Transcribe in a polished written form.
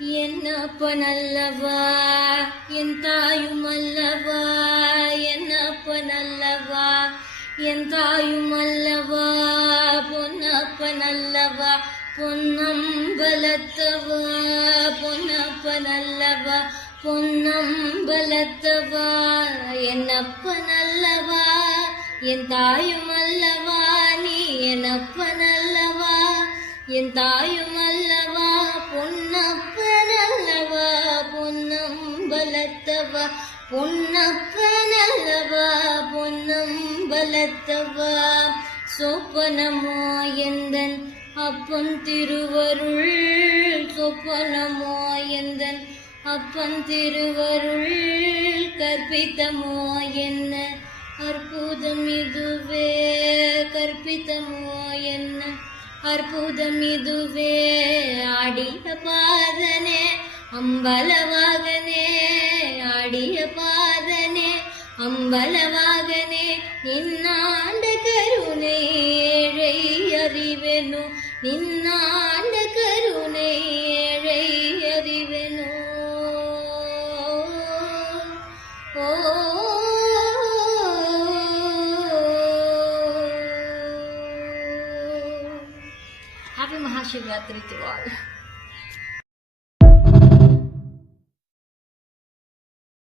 என்னப்பனல்லவா என் தாயுமல்லவா, என்னப்பனல்லவா என் தாயுமல்லவா, பொன்னப்பனல்லவா பொன்னம்பலத்தவா, பொன்னப்பனல்லவா பொன்னம்பலத்தவா, என்னப்பனல்லவா என் தாயுமல்லவா, நீ என்னப்பனல்லவா என் தாயுமல்லவா, பொன்னப்பனல்லவா பொன்னம்பலத்தவா, பொன்னப்பனல்லவா பொன்னம்பலத்தவா. சொப்பனமோ எந்தன் அப்பன் திருவருள், சொப்பனமோ எந்தன் அப்பன் திருவருள், கற்பித்தமோ என்ன அற்புதம் இதுவே, கற்பித்தமோ என்ன அற்புதம் இதுவே. ஆடிய பாதனே அம்பலவாகனே, ஆடிய பாதனே அம்பலவாகனே, நின்னாண்ட கருணை ஏழை அறிவெனோ, நின்னாண்ட கருணை ஏழை அறிவெனோ. ஓ Happy Mahashivratri to all.